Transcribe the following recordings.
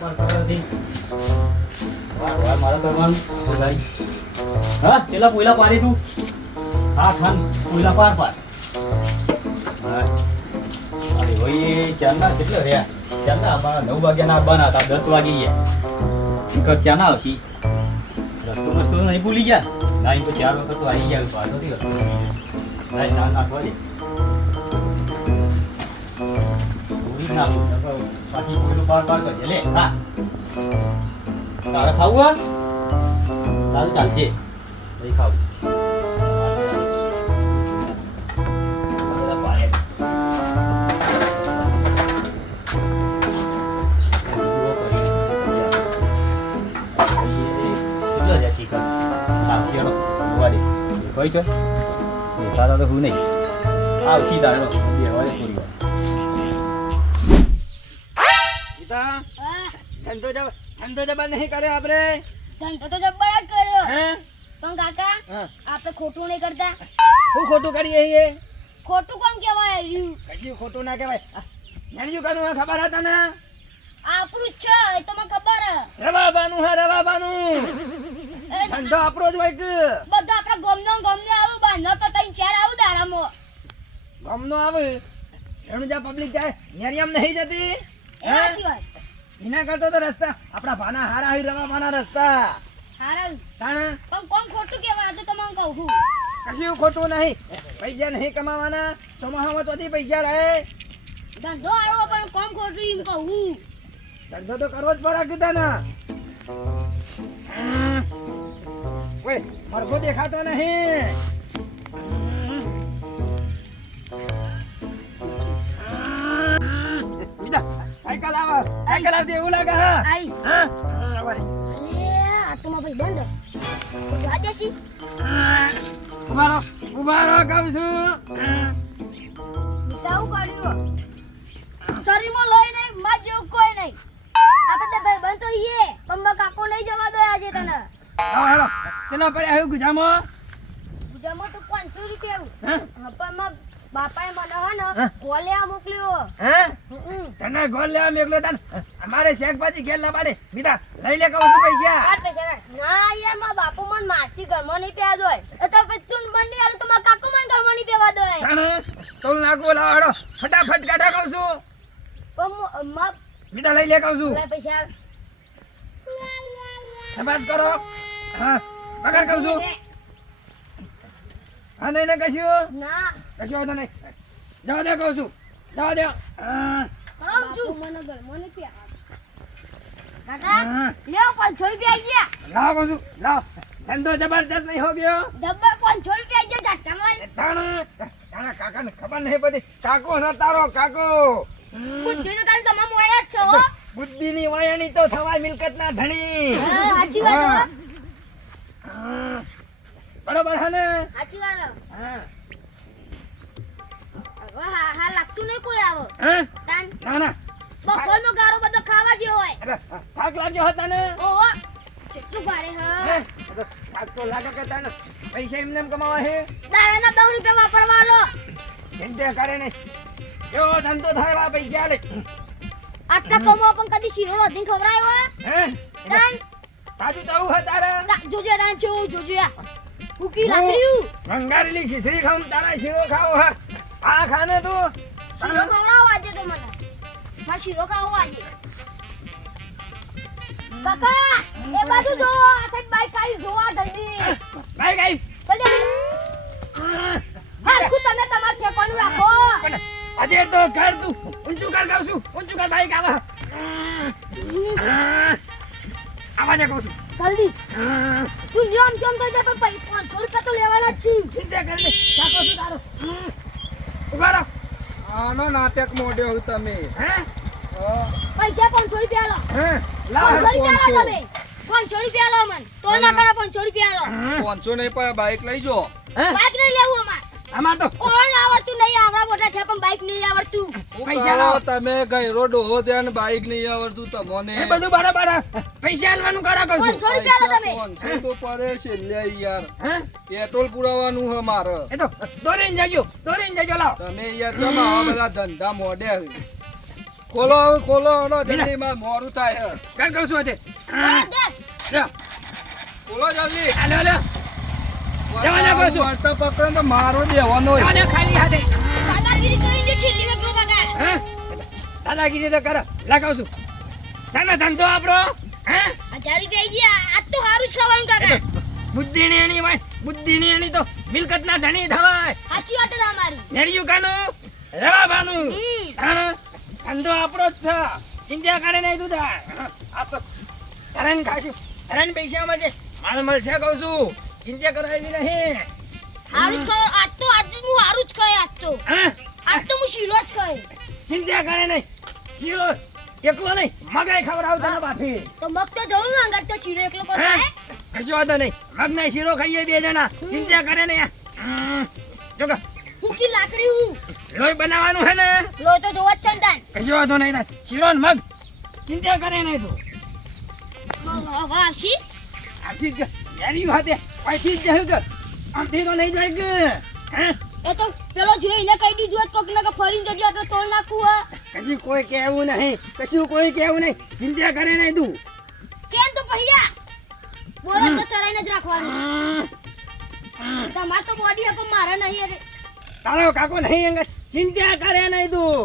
પાર પાર કરવાથી વાર મારે કરવાનું ગાડી હા પેલા પોઈલા પાડી તું હા ખાન પોઈલા પાર પાર હા અરે ભાઈ ચારના કેટલા રહ્યા ચારના આપણા 9 વાગ્યાના આવવાના હતા 10 વાગી ગયા ચાના આવશી રસ્તો નહીં ભૂલી ગયા ના તો 4 વખત તો આવી ગયા પાછો થી રસ્તો ભાઈ ના નાખવા દે પૂરી નાખું બાકી પૂરું પાર પાર કરજે લે હા તારે ખાવું તારું ચાલશે નહીં ખાવું કઈ છો તારા તો હું નહીં આવ સીધા નો બેવાય પૂરી સીતા ધંધો જબર નહીં કરે આપણે ધંધો તો જબ્બર જ કર્યો હે પણ કાકા આપણે ખોટું નહીં કરતા હું ખોટું કરીએ છીએ ખોટું કોમ કહેવાય રહ્યું કશું ખોટું ના કહેવાય જાણ્યું કરું ખબર હતા ને આપણું જ છે એ તો મને ખબર રવાબાનું હે રવાબાનું ધંધો આપણો જ હોય કે બધા આપણા ગમને આવું બાંધો તો 3-4 આવું દાડામાં ગામનો આવે એનું જ્યાં પબ્લિક જાય નેરિયામ નહીં જતી એ સાચી વાત એના કરતો તો રસ્તા આપણા ભાના હારા હી રવાબાના રસ્તા હારા તાણે પણ કોમ ખોટું કહેવાય તો તમને કહું છું કશું ખોટું નહીં પૈસા નહીં કમાવાના ચોમાસામાં તોથી પૈસા રહે ધંધો આવ્યો પણ કોમ ખોટું એમ કહું ધંધો તો કરવો જ પડે કીધા ને ઓય મરઘો દેખાતો નહીં બીજા સાયકલ આવતી એવું લાગે હા આઈ હા અરે આ તો માં ભાઈ બંધ રાજેશી ઉભા રહો કહું છું મિટાવું કાઢ્યું શરીરમાં લોહી નહીં માં જેવું કોઈ નહીં આપણે ભાઈ બંધ તો ઈએ પંબા કાકો નહીં જવા દો આજે તને હાલો ચલો પડ્યા આવ્યું ગુજામાં ગુજામાં તો 500 રૂપિયા હે હપામાં બાપાએ મને હે ને ગોલ્યા મોકલ્યો હે તને ગોલ લેવા મેકલો તને અમારે શેખભાજી ઘેર ના પાડે મીઠા લઈ લે કહું છું પૈસા કાઢ પૈસા કાઢ ના યાર માં બાપુ મને માસી ઘરમાં નહીં પેવા દોય એ તો પછી તું બંને આલું તો માં કાકો મને ઘરમાં નહીં પેવા દોય તને તોલ નાખો લાડો ફટાફટ કાઢા કહું છું પણ માં મીઠા લઈ લે કહું છું લે પૈસા સમાજ કરો હા પકડ કહું છું હા નહીં ને કશું ના કશું વાંધો નહીં જવા દે કહું છું જવા દે કરાવું છું મને ઘરમાં નહીં પેવા કાકા લ્યો 500 રૂપિયા આઈ ગયા લાવ કહું છું લાવ ધંધો જબરદસ્ત નહીં હો ગયો ડબ્બા 500 રૂપિયા આઈ ગયા ઝટકામાં તાણા કાકાને ખબર નહીં પડી કાકો છે તારો કાકો બુદ્ધિ તો તારી તમામ વાયા જ છો હો બુદ્ધિની વાયણી તો થવાય મિલકત ના ધણી સાચી વાત હો બરોબર હે ને સાચી વાત હા હવે હા લાગતું નહીં કોઈ આવો હા તાન ના ના બપોરનો ગારો બધો ખાવા જેવો હોય થાક લાગ્યો હતો ને ઓહો કેટલું ભારે હ થાક તો લાગે કે તને પૈસા એમને એમ કમાવા હે દાડાના 10 રૂપિયા વાપરવા લો ચિંતા કરે નહીં કેવો ધંધો થાય આ પૈસા લે આટલા કમો પણ કદી શીરો રોધીને ખવરાયો હે તાન તાજુ તો આવું હે તારે જોજે તાન જેવું જોજે ભૂકી લાગ્યું ભંગારેલી શીશરી ખાઉં તારા શીરો ખાવો હા આ ખાને તું શીરો ખવરાવો આજે તો મને માં શીરો ખાવો આજે કાકા એ બાજુ જો આ સાઈડ બાઈક આવી જોવા જલ્દી ભાઈ ગઈ જલ્દી હા ખુદ તમે તમાર ઠેકાણું રાખો આજે તો કર તું ઊંચું કર કહું છું ઊંચું કર ભાઈ કાવા આવાજે કહું છું જલ્દી તું જોમ જોમ તો દે પણ 500 રૂપિયા તો લેવાના જ છું ચિંતા કરે ને કાકો છું તારો ઉભા રહો આનો નાટક મોડ્યો તમે હે પૈસા 500 રૂપિયા લો હે 500 રૂપિયા લો તમે 500 રૂપિયા લો મન તો ના કરો 500 રૂપિયા લો 500 નહીં પણ બાઈક લઈ જો બાઈક નહીં લેવું અમાર અમાર તો ઓન આવડતું નહીં આવડા મોટા છે પણ બાઈક નહીં આવડતું પૈસા લાવો. તમે ગયરો ડોહો ત્યાં બાઈક નહીં આવડતું તમને એ બધું બરાબર પૈસા આલવાનું કરો કહું છું 500 રૂપિયા લો તમે 500 તો પડે છે લે યાર હે પેટ્રોલ પુરાવાનું હે મારે એ તો દોરીને જજો લાવો તમે યાર ચમ આવા બધા ધંધા મોડે ખોલો હવે ખોલો હળો જલ્દી માં મોડું થાય છે. કાલ કહું છું આજે આ દે લ્યો ખોલો જલ્દી લ્યો લ્યો જવા દે કહું છું. વાર્તા પકડો તો મારો દેવાનો જવા દે ખાલી હાથે દાદાગીરી કરી દે છેલ્લી વખત કાકા હા દાદાગીરી તો કરો લગાવ છું ચાલો ધંધો આપણો હા 1000 રૂપિયા ગયા આજ તો સારું જ ખાવાનું કાકા બુદ્ધિની એણી હોય બુદ્ધિની એણી તો મિલકતના ધણી થવાય સાચી વાત છે તમારી નેડિયું કાનું રવાબાનું હમ. હા ધંધો આપણો જ છે ચિંતા કરે નહીં તું તાર આપ ધરણ ખાશું ધરણ પૈસા મળશે માલ મળશે કહું છું ચિંતા કરાવી નહીં સારું જ ખાય આજ તો હું સારું જ ખાય આજ તો હા આજ તો હું શીરો જ ખાય ચિંતા કરે નહીં શીરો એકલો નહીં મગાઈ ખવડાવતા ને બાફી તો મગ તો જવું અંગત તો શીરો એકલો કોઈ હા? ખાય કશો વાંધો નહીં મગ ના શીરો ખાઈએ બે જણા ચિંતા કરે નહીં જો કે હુકી લાકડી હું લોહી બનાવવાનું હે ને લો તો જોવા જ ચંદન કશો વાંધો નહીં ના શીરો ને મગ ચિંતા કરે નહીં તું વાહ શી આથી જ યારી હાથે પાછી જ જાય કે આમથી તો નહીં જાય કે હે એ તો પેલો જોઈને કહી દીધું હોત કોક ને કે ફરીને જજો એટલે તોડ નાખું હે કશું કોઈ કહેવું નહીં કશું કોઈ કહેવું નહીં ચિંતા કરે નહીં તું કેમ તો ભૈયા બોલો તો ચરાઈને જ રાખવાનું તમાર તો બોડી હે પણ મારા નહીં અરે તારો કાકો નહીં અંગત ચિંતા કરે નહીં તું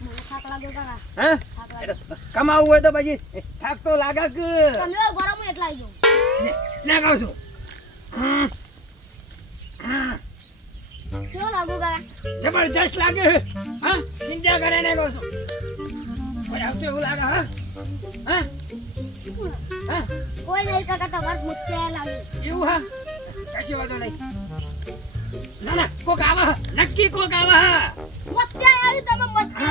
મને થાક લાગ્યો કાકા હા થાક લાગ્યો કમાવું હોય તો પછી થાક તો લાગે કે તમે ગોરામાં એકલા આવી ના કહું છું જાઓ કેવો લાગુ કાકા જબરજસ્ત લાગે હા ચિંતા કરે નહીં કહું છું કોઈ આવતું એવું લાગે હા હા હા કોઈ નહીં કાકા તમારે મુક્તિ લાગે એવું હા કશી વાંધો નહીં ના ના કોક આવા નક્કી કોક આવા મુક્તિ આવી તમે મુક્તિ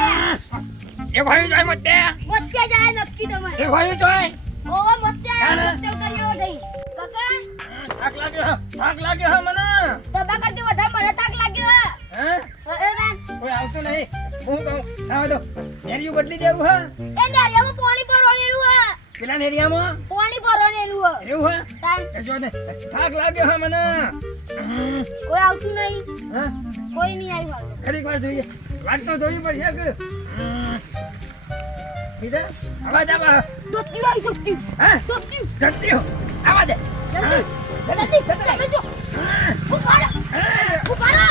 એક હોય જોય મતે મુક્તિ જાય નક્કી તમારે એક હોય જોય ઓવા મુક્તિ આવી મુક્તિ કરી આવો ગઈ કાકા થાક લાગ્યો હા મને દબા કરતી વધારે મને થાક લાગ્યો હા હે કોઈ આવતું નહીં હું કહું આવો તો નેરિયું બદલી દેવું હા એ દરિયામાં પાણી ભરવાનેલું હે પેલા નેરિયામાં પાણી ભરવાનેલું હે એવું હા તાન કશો ને થાક લાગ્યો હા મને કોઈ આવતું નહીં હા કોઈ નહીં આવ્યું ઘડીક વાર જોઈએ વાત તો જોવી પડશે કે બીજા અવાજ આવા દોતી આવી દોતી હા દોતી જલ્દી હો આવા દે જલ્દી જલ્દી તમે જો ઉપાડો ઉપાડો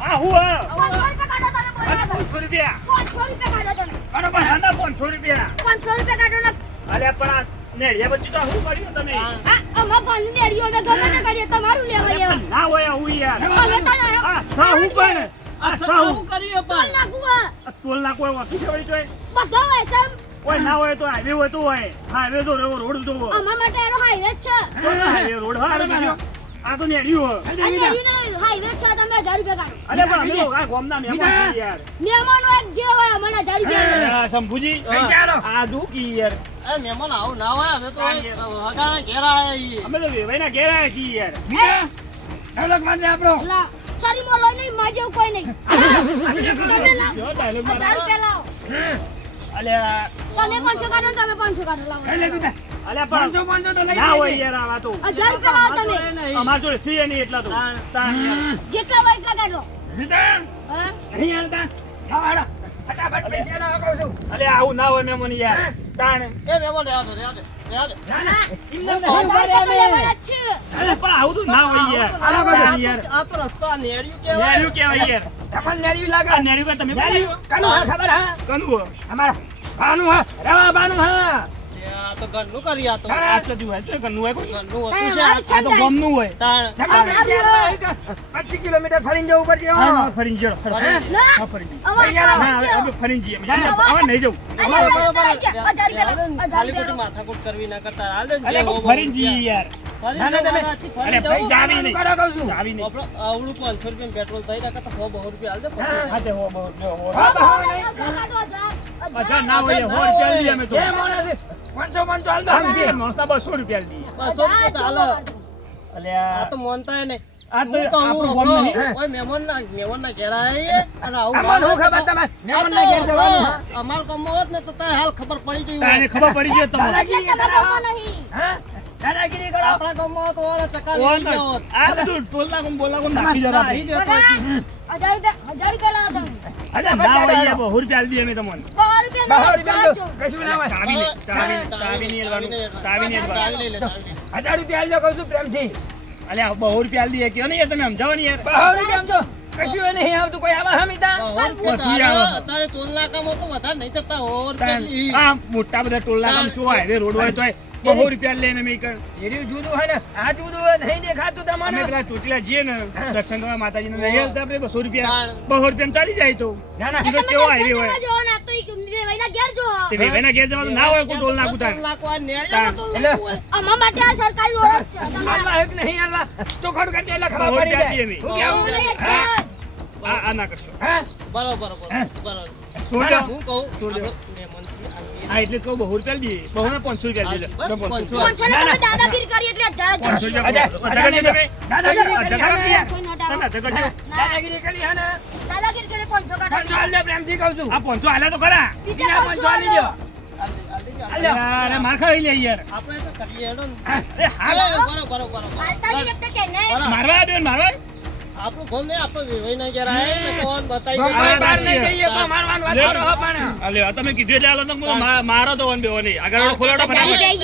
આ હું હા 500 રૂપિયા કાઢો તમે બોલો 500 રૂપિયા કાઢો તમે બરોબર હાના 500 રૂપિયા 500 રૂપિયા કાઢો ને અરે પણ આ નેડિયા બચ્ચું તો શું કર્યું તમે આ અમાર પાણી દેડીઓ અમે ગમે તે કરીએ તમારું લેવા ના હોય હું યાર અમે તો ના આ સાહુ પણ આ સાહુ કર્યો તોલ નાખું હે ટોલ ના કોઈ વસ્તુ ખવડી જોઈએ બધો હોય છે કોઈ ના હોય તો હાઈવે હોય તો હોય હાઈવે તો રોડ તો હોય અમાર માટે એનો હાઈવે જ છે હાઈવે રોડ હા બીજો આ તો નેડિયું આ દેડીનો હાઈવે છે તમે 1000 રૂપિયા કાઢો અરે પણ અમે તો આ ગામના મહેમાન છીએ યાર મહેમાન હોય જે હોય અમને 1000 રૂપિયા શંભુજી આ દુખી યાર મહેમાન આવું ના હોય અમે તો હગાના ઘેર આયા અમે તો વેવાઈના ઘેર આવ્યા છીએ યાર બીજા ડાયલોગ મારને આપણો લા શરીમાં લોહી નહીં માં જેવું કોઈ નહીં તમે લાવ જો ડાયલોગ 1000 માર રૂપિયા લાવો અલ્યા તમે 500 કાઢો ને તમે 500 કાઢો લાવો એટલે તું અલ્યા 500 તો લઈ ના હોય યાર આ વાતો 1000 રૂપિયા લાવો તમે અમાર જોડે સીએ નહીં એટલા તો તાણ યાર જેટલા હોય એટલા કાઢો રીતા હા નહીં હાલતા ખાવાડા ફટાફટ પૈસા ના કહું છું અલ્યા આવું ના હોય મેમોન યાર તાણ એ મહેમાન રહ્યા દો ના ના. ઇમને તો લેવાના જ છે અરે પણ આવું તો ના હોય યાર આલો કહું યાર આ તો રસ્તો આ નેડિયું કહેવાય નેરિયું કેવાય યાર તમને નેરિયું લાગે નેરિયું તમે કનું હા ખબર હા કનું અમારા બાનું હા રવા બાનું હા આ તો ગંડનું કરી આ તો આટલું જ હોય તો કનું હોય કોઈ ગંડનું હતું છે હા, આ તો ગોમનું હોય તાણ 25 કિલોમીટર ફરીને જવું પડશે હા ફરીને જજો ના હા ફરીને અમાર ફરીને જઈએ હવે નહીં જવું અલ્યા 1000 રૂપિયા ખાલી ખોટી માથાકૂટ કરવી ના કરતા હાલ દે અરે કોઈ ફરીને જઈએ યાર ના ના તમે અરે ભાઈ જાવી નહીં કરો કહું છું જાવી નહીં આપણો આવડું 500 રૂપિયા પેટ્રોલ થઈ રહ્યા કરતા 100 રૂપિયા હાલ દે હા તે હો બહુ અચ્છા ના હોય હો જલ્દી અમે તો એ માણસ 500 હાલ દો આમ જે મોસા 200 રૂપિયા દી 200 રૂપિયા તો હાલો અલ્યા આ તો મોનતા નહીં આ તો હું કહું, આપણું ગોમ નહીં કોઈ મહેમાન ના ઘેર આવીએ અને આવું અમાર હું ખબર તમારે મહેમાન ના ઘેર જવાનું અમાર કામમાં હોત ને તો તારે હાલ ખબર પડી ગઈ તારે ખબર પડી ગઈ તમને નહીં હા દાદાગીરી કરો. આપણા ગામમાં તો ઓલા ચક્કા ઓન લઈ ગયો હોત. આ બધું ટોલના કોમ બોલા કોમ નાખી જરા નાહી દેતો કાકા, હતી. 1000 રૂપિયા લાવો તમે. અરે ના હોય યાર 100 રૂપિયા આલી દઈએ અમે તમને 100 બહાર રૂપિયા ચાલજો. લાવો. કશું ના હોય. ચાવી નહીં એલવાનું ચાવી નહીં ચાવી લઈ લે, એલવાનું ચાવી લઈ લે. 1000 રૂપિયા આલજો કહું છું પ્રેમથી. અલ્યા 100 રૂપિયા આલી દઈએ કયો ને યાર તમે સમજાવો ને યાર 100 રૂપિયા સમજો. કશું નહીં આવતું કોઈ આવા હમીતા. વધુ આવે. અત્યારે ટોલ નાકામાં તો વધારે નહીં થતા 100 રૂપિયા આ મોટા બધા ટોલના કામ શું હાઈવે રોડ હોય તોય 100 રૂપિયા લઈને અમે કર એર્યું જુદું હોય ને આ જુદું હોય નહીં દેખાતું અમે તમને. પેલા ચોટીલા જઈએ ને દર્શન કરવા માતાજીને લઈ આવતા આપણે 200 રૂપિયા ચાલી જાય તો ના ના ઈ તો કેવો હાઈવે હોય દર્શન કરવા જો ને આ તો ઈ વેવાઈના ઘેર જો. તે વેવાઈના ઘેર જવાનું ના હોય કોઈ ટોલ નાખું ટોલ થાય નાકવા નેળિયામાં ટોલ એટલે નાકવું હોય. અમારા માટે આ સરકારી રોડ જ છે. તમારે આમાં એક નહીં આલા ચોખડ કરી એટલે ખબર પડી જાય. શું ઓલે કહેવું? એક જ. આ ના કરશો હા? બરોબર બરોબર. છોડ દો. હું કહું છોડ દો. આપણે મહેમાનથી આવીએ. હા એટલે કહું 200 રૂપિયા દઈએ 500 રૂપિયા દઈએ બસ, 500. પાંચસો ને તમે દાદાગીરી કરી એટલે 1000 જ 500 જશે. રૂપિયા તમે દાદાગીરી કરી દાદાગીરી હા ને. કોઈ નોટ આવે. તમે ઝઘડો છો. દાદાગીરી કરી હા ને. દાદાગીરી કરી 500 કાઢો. પણ ચાલ લે પ્રેમથી કહું છું. આ 500 આલ્યા તો ખરા બીજા 500 આલી દો. આલ્યો. અરે માર ખાઈ લે યાર આપણે તો કરીએ હેડો ને. અરે હા બરોબર. હાલતા બી એક તો કે નહીં. મારવા દે મારવા આપણું ફોન ને આપણે વેવાઈના ઘેર આયા એટલે કોણ બતાવી કોઈ દે. બહાર નહીં જઈએ તો મારવાનું વાત કરો હો પણ. અલે આ તમે કીધું એટલે આલો તો મારો તો વન બેવો નહીં આગળ ખોલાડો ચાલી ફટાફટ જઈ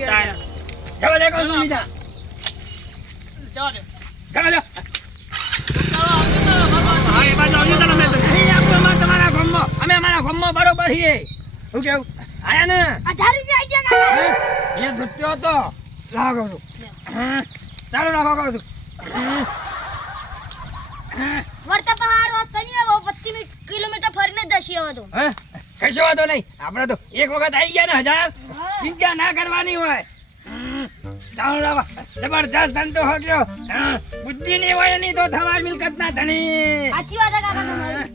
ગયા. જવા દે કહું છું બીજા. જવા દે. જવા દે. હા એ બાજુ આવજો તમે નહીં આપવું અમારે તમારા ગામમાં. અમે અમારા ગામમાં બરોબર છીએ. શું કેવું? આયા ને? 1000 રૂપિયા આઈ ગયા કાકા. એ ધોત્યો હતો. લાવો કહું છું. ચાલો રાખો કહું છું. વળતા પહાડ રસ્તો નહીં આવ્યો 25 કિલોમીટર ફરીને જ જશે હવે તો. હે? કશો વાંધો નહીં. આપણે તો એક વખત આવી ગયા ને 1000 ચિંતા ના કરવાની હોય. ચાલો રાખો. જબરજસ્ત ધંધો હો ગયો. બુદ્ધિ નહીં હોય નહીં તો તમારી મિલકત ના ધણી. સાચી વાત છે કાકા તમારી.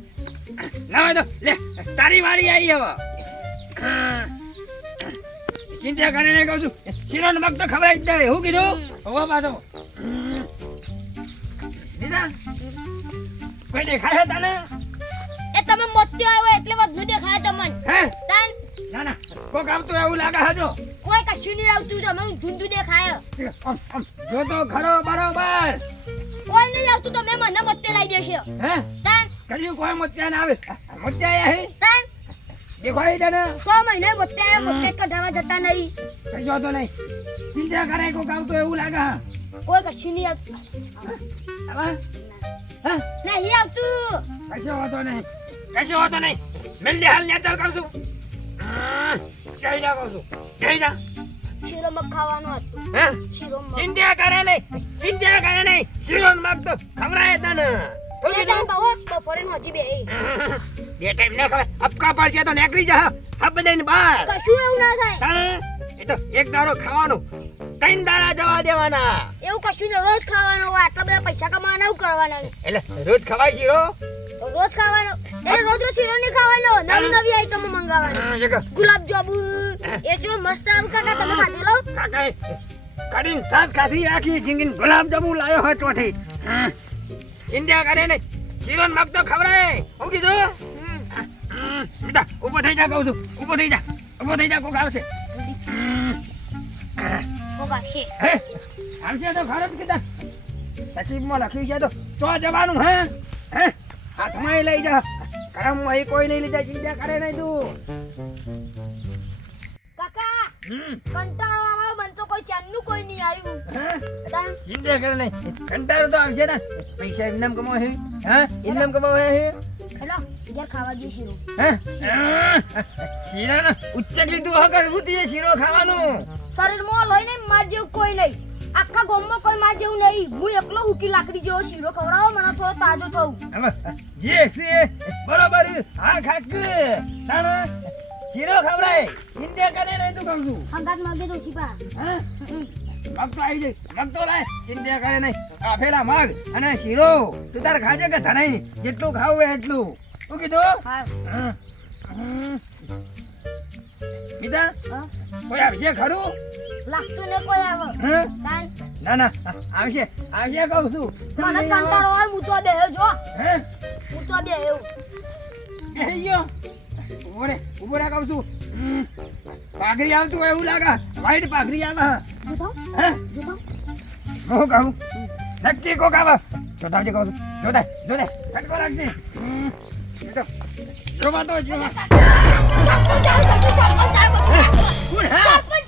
ના હોય તો લે તારી વારી આવી હવે. ચિંતા કરીને કહું છું શીરો મગ તો ખબર જ નહીં. હું કીધું હોવા પાછો દીધા કોઈ દેખાય તને? એ તમે મોત્યો આવ્યો એટલે વધુ દેખાય તમને. હે તાન ના ના કોક આવતું એવું લાગે હજો. કોઈ કશું નહીં આવતું તમારું ધૂંધું દેખાય. જો તો ખરો બરોબર. કોઈ નહીં આવતું તમે મને મોત્યો લાવી દેશો. હે તાન કર્યું કોઈ મોત્યા ના આવે. મોત્યા આયા હે તાન દેખાય તને? 6 મહિને મોત્યા મોત્યા કઢાવા જતા નહીં. કઈ જોતો નહીં. ચિંતા કરે કોક આવતું એવું લાગે. કોઈ કશું નહીં આવતું. હવે હા નહીં આવતું. કશો હોતો નહીં. કશો હોતો નહીં. મેલ દે હાલ નેચર કરું છું. કહી જા કહું છું. કહી જા. શીરો મગ ખાવાનું હતું. હે શીરો મગ. ચિંતા કરે નહીં. ચિંતા કરે નહીં. શીરો ને મગ તો ખવડાય તને. શું એ કીધું? ટાઈમ બાવો બપોરે નો હજી બે. એ ટાઈમ ના ખબર. અપકા પડશે તો નીકળી જા. હબ દઈને બહાર. કશું એવું ના થાય. તાણે એ તો એક દાડો ખાવાનું. 3 દાડા જવા દેવાના. એવું કશું ને રોજ ખાવાનું હોય. આટલા બધા પૈસા કમાવાના એવું કરવાના નહીં. એટલે રોજ ખવાય શીરો. રોજ ખાવાનો એટલે રોજ રોજ શીરો નહીં ખાવાનો. નવી નવી આઈટમો મંગાવવાની. ગુલાબ જાંબુ એ જો મસ્ત આવે કાકા તમે ખાધેલો. કાકાએ કડીને સાસ ખાધી આખી જિંદગી ગુલાબ જાંબુ લાયો હોય ચોથી. ચિંતા કરે ને શીરો ને મગ તો ખવડાય. હું કીધું બેટા ઊભો થઈ જા કહું છું. ઊભો થઈ જા. ઊભો થઈ જા કોક આવશે. ભોગાશે. હે આવશે તો ખરો જ કીધા. નસીબમાં લખ્યું છે તો ચો જવાનું હે હે હાથમાં લઈ જા. કરમમાં એ કોઈ નહીં લીધા. ચિંતા કરે નહીં તું. કાકા કંટાળો આવે મને તો કોઈ ચાંદનું કોઈ નહીં આવ્યું. હે તાન ચિંતા કરે નહીં. કંટાળો તો આવશે ને. પૈસા એમનેમ કમાવે છે. હા એમનેમ કમાવે છે. હેલો ઘેર ખાવા ગયું શીરો. હે શીરાનો ઉચ્ચક લીધું હકર બુદ્ધિએ શીરો ખાવાનું. શરીરમાં લોહી નહીં માર જેવું કોઈ નહીં. આખા ગામમાં કોઈ માર જેવું નહીં. હું એકલો હુકી લાકડી જેવો શીરો ખવડાવો મને થોડો તાજો થવું. હવે જે છે બરોબર હા ખાક તાણે શીરો ખવડાય. ચિંતા કરે નહીં તું કહું છું. હંગાત માગે તો છીપા. હા મગ તો આવી જાય. મગ તો લાય. ચિંતા કરે નહીં. કાફેલા મગ અને શીરો તું તાર ખાજે કે ધરાઈ જેટલું ખાવું હોય એટલું. શું કીધું? હા બીજા હા કોઈ આવશે ખરું? લાગતું ને કોઈ આવે. હા તાન ના ના આવશે આવશે કહું છું. મને કંટાળો આવે હું તો બેહ્યો જો. હે હું તો બેહ્યો. એ ગયો ઉભો રે કહું છું. પાઘડી આવતું હોય એવું લાગે વાઈટ પાઘડી આવે જોતા હે જોતા હું કહું નક્કી કોક આવે જોતા કહું છું જોતા ફટકો રાખજે જોવા તો જોવા ચાલ ચાલ ચાલ ચાલ કોણ હે